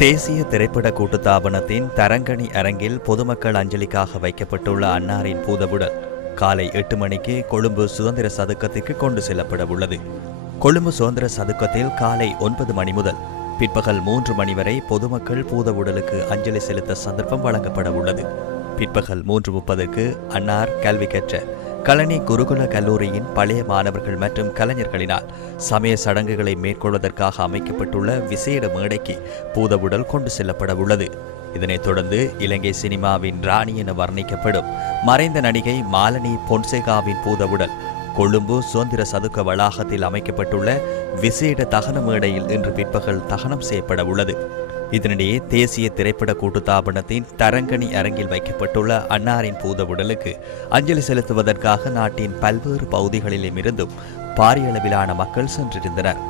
தேசிய திரைப்பட கூட்டுத்தாபனத்தின் தரங்கணி அரங்கில் பொதுமக்கள் அஞ்சலிக்காக வைக்கப்பட்டுள்ள அன்னாரின் பூதவுடல் காலை 8 மணிக்கு கொழும்பு சுதந்திர சதுக்கத்திற்கு கொண்டு செல்லப்பட உள்ளது. கொழும்பு சுதந்திர சதுக்கத்தில் காலை 9 மணி முதல் பிற்பகல் 3 மணி வரை பொதுமக்கள் பூதவுடலுக்கு அஞ்சலி செலுத்த சந்தர்ப்பம் வழங்கப்பட உள்ளது. பிற்பகல் 3:30க்கு அன்னார் கல்வி கற்ற கலனி குருகுல கல்லூரியின் பழைய மாணவர்கள் மற்றும் கலைஞர்களினால் சமய சடங்குகளை மேற்கொள்வதற்காக அமைக்கப்பட்டுள்ள விசேட மேடைக்கு பூதவுடல் கொண்டு செல்லப்பட உள்ளது. இதனைத் தொடர்ந்து இலங்கை சினிமாவின் ராணி என வர்ணிக்கப்படும் மறைந்த நடிகை மாலனி பொன்சேகாவின் பூதவுடல் கொழும்பு சுதந்திர சதுக்க வளாகத்தில் அமைக்கப்பட்டுள்ள விசேட தகன மேடையில் இன்று பிற்பகல் தகனம் செய்யப்பட உள்ளது. இதனிடையே தேசிய திரைப்பட கூட்டுத்தாபனத்தின் தரங்கணி அரங்கில் வைக்கப்பட்டுள்ள அன்னாரின் பூதவுடலுக்கு அஞ்சலி செலுத்துவதற்காக நாட்டின் பல்வேறு பகுதிகளிலும் இருந்தும் பாரிய அளவிலான மக்கள் சென்றிருந்தனர்.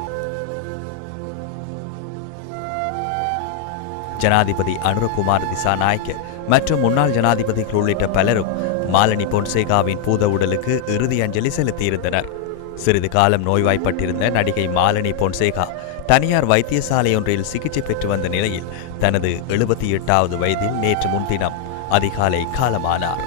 ஜனாதிபதி அனுரகுமார் திசாநாயக்க மற்றும் முன்னாள் ஜனாதிபதிகள் உள்ளிட்ட பலரும் மாலனி பொன்சேகாவின் பூதவுடலுக்கு இறுதி அஞ்சலி செலுத்தியிருந்தனர். சிறிது காலம் நோய்வாய்ப்பட்டிருந்த நடிகை மாலனி பொன்சேகா தனியார் வைத்தியசாலை ஒன்றில் சிகிச்சை பெற்று வந்த நிலையில் தனது 78வது வயதில் நேற்று முன்தினம் அதிகாலை காலமானார்.